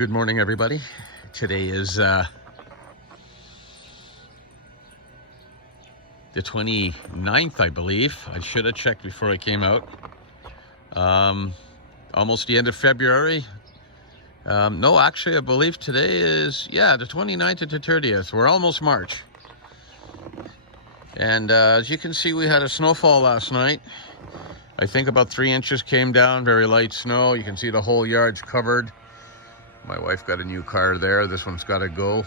Good morning, everybody. Today is the 29th, I believe. I should have checked before I came out. Almost the end of February. No, actually, I believe today is, the 29th to the 30th. We're almost March. And as you can see, we had a snowfall last night. I think about 3 inches came down, very light snow. You can see the whole yard's covered. My wife got a new car there. This one's got to go.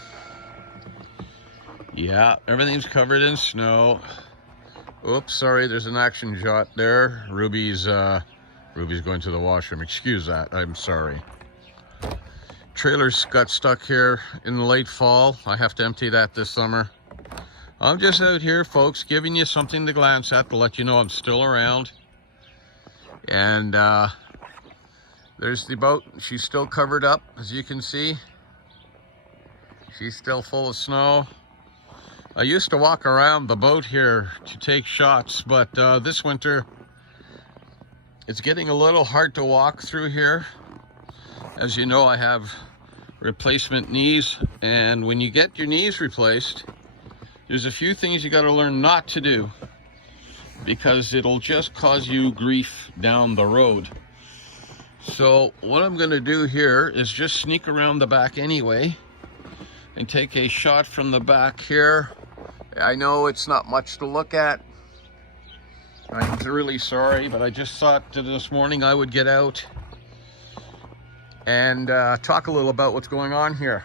Yeah, everything's covered in snow. Oops, sorry, there's an action shot there. Ruby's going to the washroom. Excuse that, I'm sorry. Trailer's got stuck here in the late fall. I have to empty that this summer. I'm just out here, folks, giving you something to glance at to let you know I'm still around. And there's the boat. She's still covered up, as you can see. She's still full of snow. I used to walk around the boat here to take shots, but this winter it's getting a little hard to walk through here. As you know, I have replacement knees, and when you get your knees replaced, there's a few things you got to learn not to do, because it'll just cause you grief down the road. So what I'm going to do here is just sneak around the back anyway and take a shot from the back here. I know it's not much to look at. I'm really sorry, but I just thought that this morning I would get out and talk a little about what's going on here.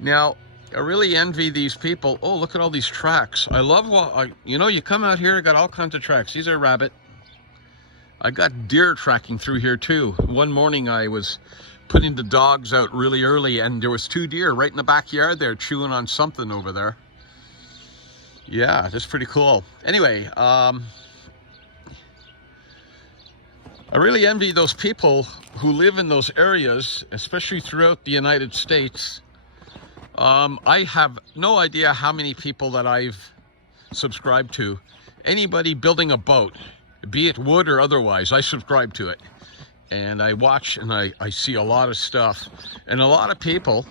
Now, I really envy these people. Oh, look at all these tracks. I love, you come out here, I got all kinds of tracks. These are rabbit. I got deer tracking through here too. One morning I was putting the dogs out really early, and there was 2 deer right in the backyard there chewing on something over there. Yeah, that's pretty cool. Anyway, I really envy those people who live in those areas, especially throughout the United States. I have no idea how many people that I've subscribed to. Anybody building a boat, be it wood or otherwise, I subscribe to it. And I watch and I see a lot of stuff. And a lot of people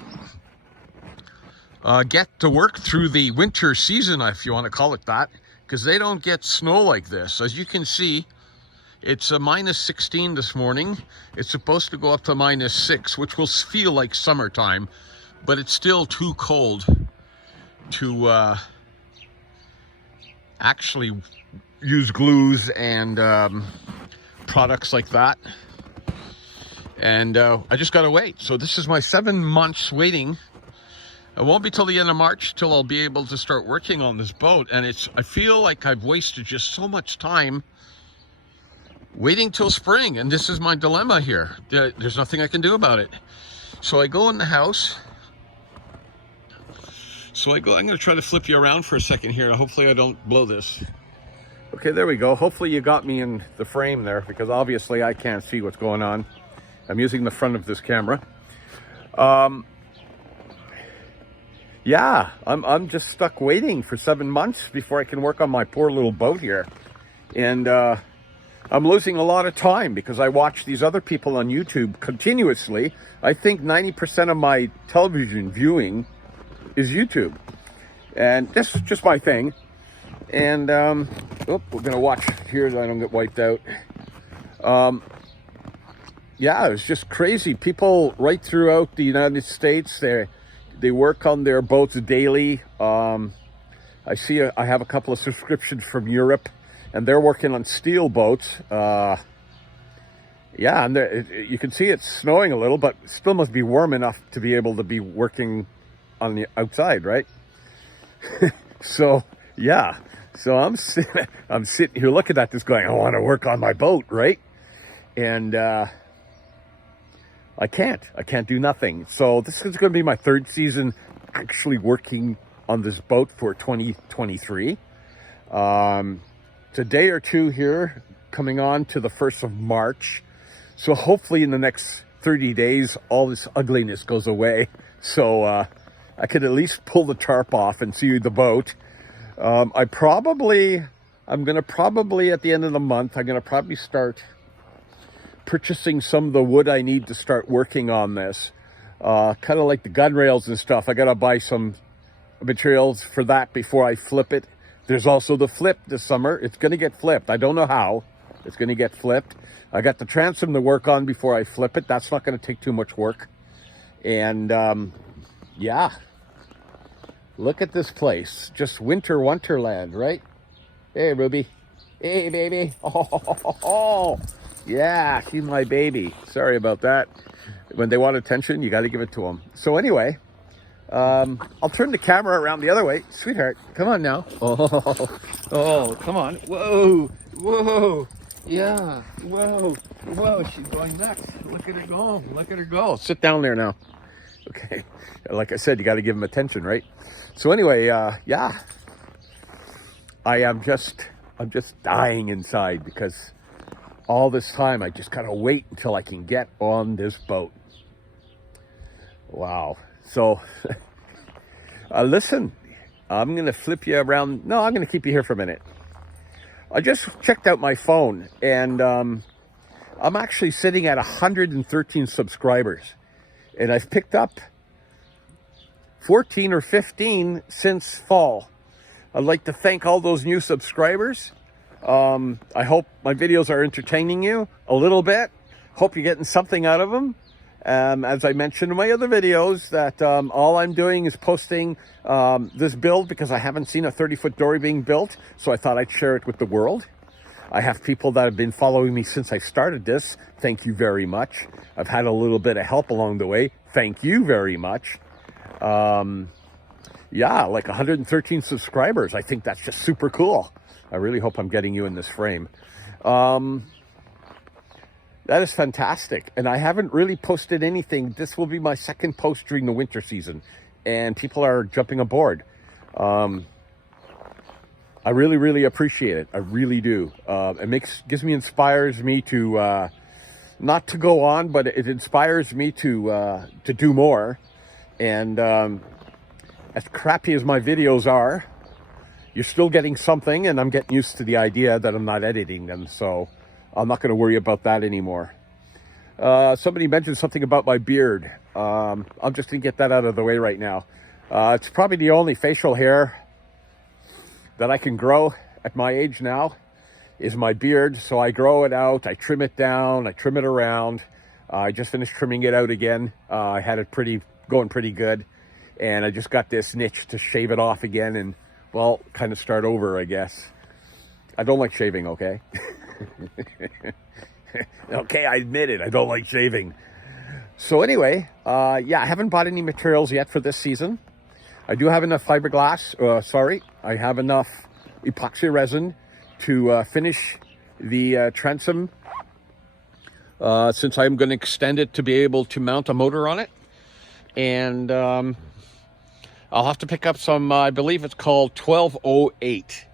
get to work through the winter season, if you want to call it that, because they don't get snow like this. As you can see, it's a minus 16 this morning. It's supposed to go up to minus 6, which will feel like summertime, but it's still too cold to actually use glues and products like that. And I just gotta wait. So this is my 7 months waiting. It won't be till the end of March till I'll be able to start working on this boat. And I feel like I've wasted just so much time waiting till spring. And this is my dilemma here. There's nothing I can do about it. So I go in the house. I'm gonna try to flip you around for a second here. Hopefully I don't blow this. Okay, there we go. Hopefully you got me in the frame there, because obviously I can't see what's going on. I'm using the front of this camera. Yeah, I'm just stuck waiting for 7 months before I can work on my poor little boat here. And I'm losing a lot of time because I watch these other people on YouTube continuously. I think 90% of my television viewing is YouTube. And this is just my thing. And, we're gonna watch here so I don't get wiped out. Yeah, it's just crazy. People right throughout the United States, they work on their boats daily. I see I have a couple of subscriptions from Europe, and they're working on steel boats. Yeah, and you can see it's snowing a little, but still must be warm enough to be able to be working on the outside, right? So, yeah. So I'm sitting here looking at this going, I want to work on my boat, right? And I can't do nothing. So this is going to be my 3rd season actually working on this boat for 2023. It's a day or two here coming on to the 1st of March. So hopefully in the next 30 days, all this ugliness goes away. So I could at least pull the tarp off and see the boat. I'm going to probably at the end of the month, I'm going to probably start purchasing some of the wood I need to start working on this. kind of like the gun rails and stuff. I gotta buy some materials for that before I flip it. There's also the flip this summer. It's gonna get flipped. I don't know how. It's gonna get flipped. I got the transom to work on before I flip it. That's not gonna take too much work. And yeah, look at this place. Just winter wonderland, right? Hey, Ruby. Hey, baby. Oh, yeah, she's my baby. Sorry about that. When they want attention, you got to give it to them. So anyway, I'll turn the camera around the other way. Sweetheart, come on now. Oh, come on. Whoa, whoa. Yeah, whoa, whoa. She's going nuts. Look at her go. Look at her go. Sit down there now. Okay. Like I said, you got to give them attention, right? So anyway, yeah. I'm just dying inside because all this time I just gotta wait until I can get on this boat. Wow. So listen, I'm gonna flip you around. No, I'm gonna keep you here for a minute. I just checked out my phone, and I'm actually sitting at 113 subscribers, and I've picked up 14 or 15 since fall. I'd like to thank all those new subscribers. I hope my videos are entertaining you a little bit. Hope you're getting something out of them. As I mentioned in my other videos, that all I'm doing is posting this build because I haven't seen a 30-foot dory being built, so I thought I'd share it with the world. I have people that have been following me since I started this. Thank you very much. I've had a little bit of help along the way. Thank you very much. Yeah, like 113 subscribers. I think that's just super cool. I really hope I'm getting you in this frame. That is fantastic. And I haven't really posted anything. This will be my second post during the winter season, and people are jumping aboard. I really, really appreciate it. I really do. Inspires me to, not to go on, but it inspires me to do more. And as crappy as my videos are, you're still getting something, and I'm getting used to the idea that I'm not editing them, so I'm not going to worry about that anymore. Somebody mentioned something about my beard. I'm just going to get that out of the way right now. It's probably the only facial hair that I can grow at my age now is my beard. So I grow it out, I trim it down, I trim it around. I just finished trimming it out again. I had it going pretty good. And I just got this niche to shave it off again and, well, kind of start over, I guess. I don't like shaving, okay? Okay, I admit it. I don't like shaving. So anyway, yeah, I haven't bought any materials yet for this season. I do have enough fiberglass. I have enough epoxy resin to finish the transom. Since I'm going to extend it to be able to mount a motor on it. And I'll have to pick up some, I believe it's called 1208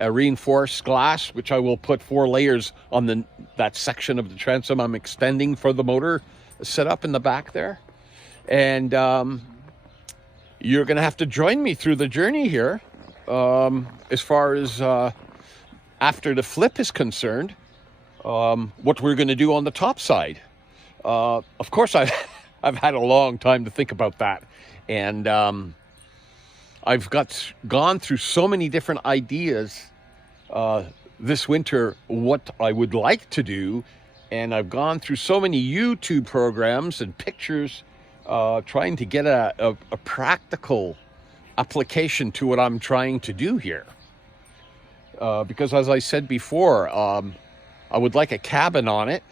reinforced glass, which I will put 4 layers on that section of the transom I'm extending for the motor set up in the back there. And you're going to have to join me through the journey here as far as after the flip is concerned, what we're going to do on the top side. Of course, I've had a long time to think about that. And I've gone through so many different ideas this winter, what I would like to do. And I've gone through so many YouTube programs and pictures trying to get a practical application to what I'm trying to do here. Because as I said before, I would like a cabin on it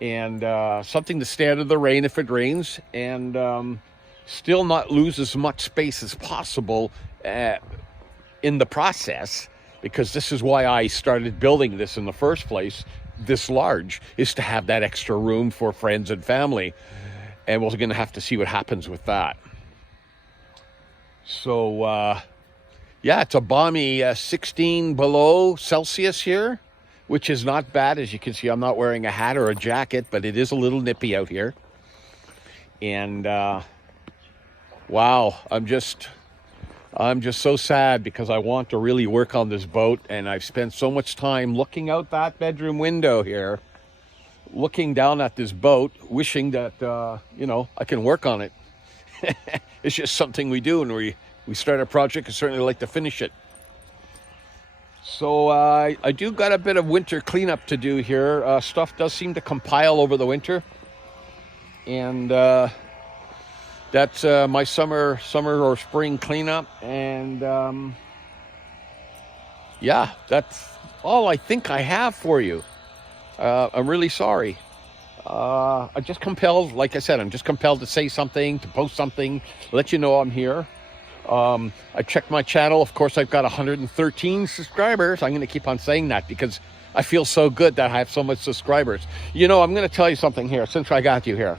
and something to stand in the rain if it rains, and still not lose as much space as possible in the process, because this is why I started building this in the first place, this large, is to have that extra room for friends and family. And we're going to have to see what happens with that. So, yeah, it's a balmy 16 below Celsius here, which is not bad. As you can see, I'm not wearing a hat or a jacket, but it is a little nippy out here. And wow, I'm just so sad because I want to really work on this boat, and I've spent so much time looking out that bedroom window here, looking down at this boat, wishing that, you know, I can work on it. It's just something we do, and we start a project and certainly like to finish it. So I do got a bit of winter cleanup to do here. Stuff does seem to compile over the winter, and that's my summer or spring cleanup. And yeah, that's all I think I have for you. I'm really sorry. I'm just compelled, like I said, I'm just compelled to say something, to post something, let you know I'm here. I checked my channel. Of course, I've got 113 subscribers. I'm going to keep on saying that because I feel so good that I have so much subscribers. You know, I'm going to tell you something here since I got you here.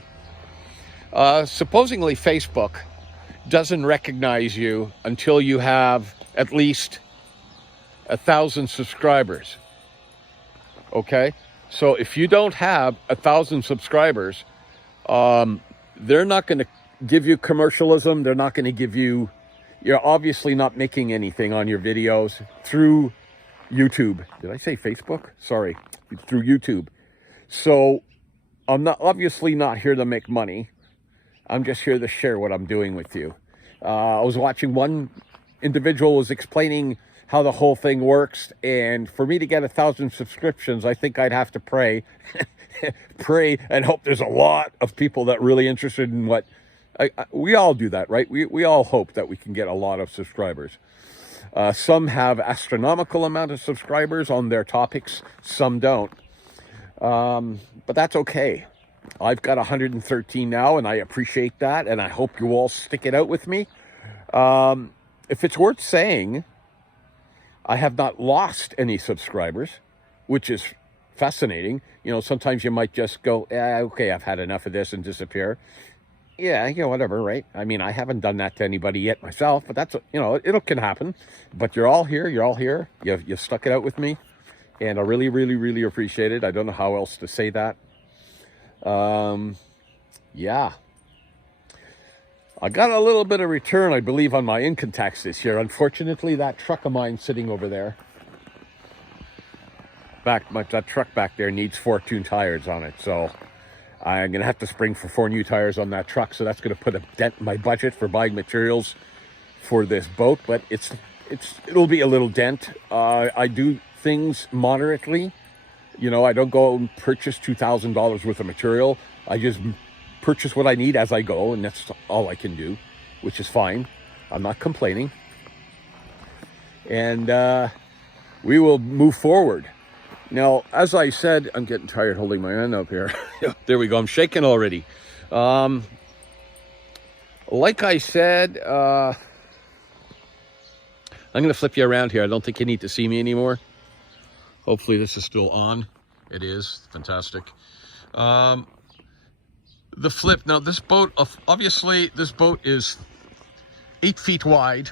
Supposedly Facebook doesn't recognize you until you have at least 1,000 subscribers. Okay? So if you don't have 1,000 subscribers, they're not going to give you commercialism. They're not going to give you, you're obviously not making anything on your videos through YouTube. Did I say Facebook? Sorry, through YouTube. So I'm obviously not here to make money. I'm just here to share what I'm doing with you. I was watching one individual was explaining how the whole thing works, and for me to get 1,000 subscriptions, I think I'd have to pray and hope there's a lot of people that really interested in what we all do that, right? We all hope that we can get a lot of subscribers. Some have astronomical amount of subscribers on their topics, some don't, but that's okay. I've got 113 now, and I appreciate that, and I hope you all stick it out with me. If it's worth saying, I have not lost any subscribers, which is fascinating. You know, sometimes you might just go, okay, I've had enough of this, and disappear. Yeah, you know, whatever, right? I mean, I haven't done that to anybody yet myself, but that's, you know, it can happen. But you're all here. You're all here. You've stuck it out with me, and I really, really, really appreciate it. I don't know how else to say that. Yeah. I got a little bit of return, I believe, on my income tax this year. Unfortunately, that truck of mine sitting over there, that truck back there needs 4 tuned tires on it. So I'm going to have to spring for 4 new tires on that truck. So that's going to put a dent in my budget for buying materials for this boat. But it'll be a little dent. I do things moderately. You know, I don't go and purchase $2,000 worth of material. I just purchase what I need as I go, and that's all I can do, which is fine. I'm not complaining. And we will move forward. Now, as I said, I'm getting tired holding my hand up here. There we go. I'm shaking already. Like I said, I'm going to flip you around here. I don't think you need to see me anymore. Hopefully this is still on. It is. Fantastic. The flip. Now, this boat, obviously, this boat is 8 feet wide,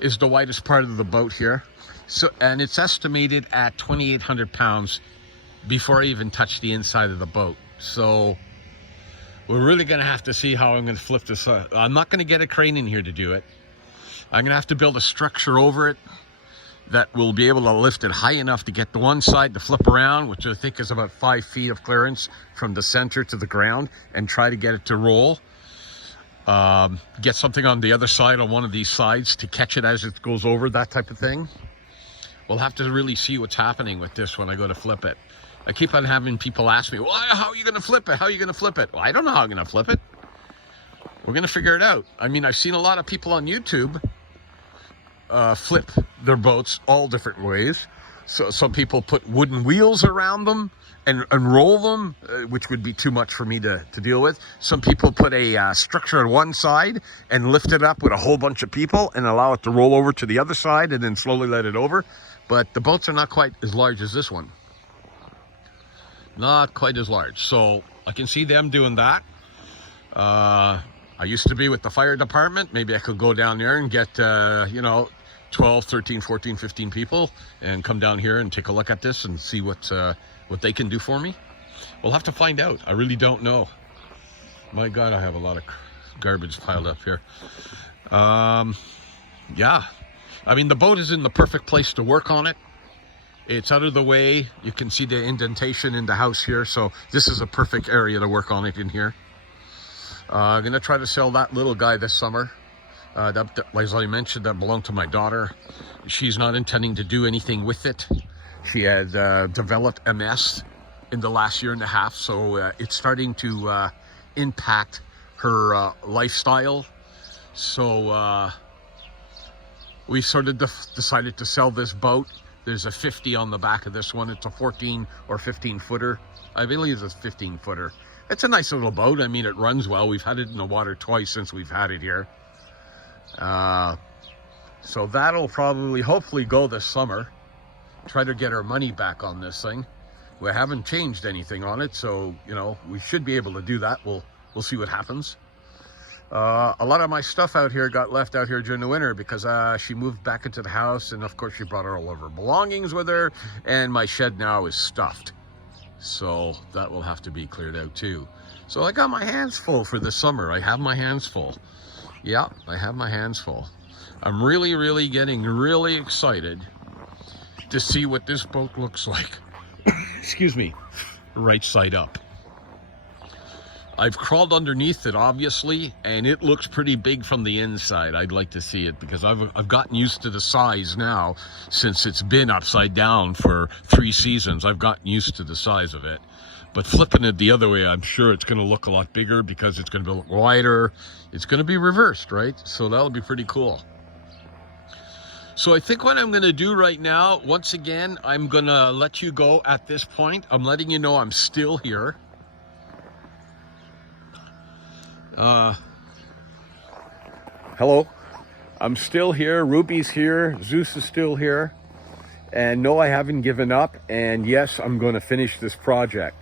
is the widest part of the boat here. So, and it's estimated at 2,800 pounds before I even touch the inside of the boat. So we're really going to have to see how I'm going to flip this up. I'm not going to get a crane in here to do it. I'm going to have to build a structure over it that will be able to lift it high enough to get the one side to flip around, which I think is about 5 feet of clearance from the center to the ground, and try to get it to roll. Get something on the other side, on one of these sides, to catch it as it goes over, that type of thing. We'll have to really see what's happening with this when I go to flip it. I keep on having people ask me, well, how are you going to flip it? How are you going to flip it? Well, I don't know how I'm going to flip it. We're going to figure it out. I mean, I've seen a lot of people on YouTube flip their boats all different ways. So some people put wooden wheels around them and roll them, which would be too much for me to deal with. Some people put a structure on one side and lift it up with a whole bunch of people and allow it to roll over to the other side and then slowly let it over. But the boats are not quite as large as this one. Not quite as large. So I can see them doing that. I used to be with the fire department. Maybe I could go down there and get, you know, 12, 13, 14, 15 people and come down here and take a look at this and see what they can do for me. We'll have to find out. I really don't know. My God, I have a lot of garbage piled up here. Yeah. I mean, the boat is in the perfect place to work on it. It's out of the way. You can see the indentation in the house here. So this is a perfect area to work on it in here. I'm going to try to sell that little guy this summer. As I mentioned, that belonged to my daughter. She's not intending to do anything with it. She had developed MS in the last year and a half. So it's starting to impact her lifestyle. So we sort of decided to sell this boat. There's a 50 on the back of this one. It's a 14 or 15 footer. I believe it's a 15 footer. It's a nice little boat. I mean, it runs well. We've had it in the water twice since we've had it here. So that'll probably, hopefully, go this summer. Try to get our money back on this thing. We haven't changed anything on it, so, you know, we should be able to do that. We'll see what happens. A lot of my stuff out here got left out here during the winter because she moved back into the house, and of course she brought all of her belongings with her, and my shed now is stuffed. So that will have to be cleared out too. So I got my hands full for this summer. I have my hands full. Yeah, I have my hands full. I'm really getting really excited to see what this boat looks like. Excuse me, right side up. I've crawled underneath it, obviously, and it looks pretty big from the inside. I'd like to see it because I've gotten used to the size now since it's been upside down for 3 seasons. I've gotten used to the size of it. But flipping it the other way, I'm sure it's going to look a lot bigger because it's going to be wider. It's going to be reversed, right? So that'll be pretty cool. So I think what I'm going to do right now, once again, I'm going to let you go at this point. I'm letting you know I'm still here. Hello, I'm still here. Ruby's here. Zeus is still here. And no, I haven't given up. And yes, I'm going to finish this project.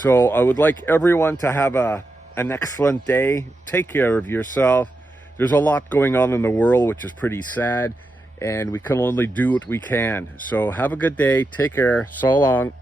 So I would like everyone to have an excellent day. Take care of yourself. There's a lot going on in the world, which is pretty sad. And we can only do what we can. So have a good day. Take care. So long.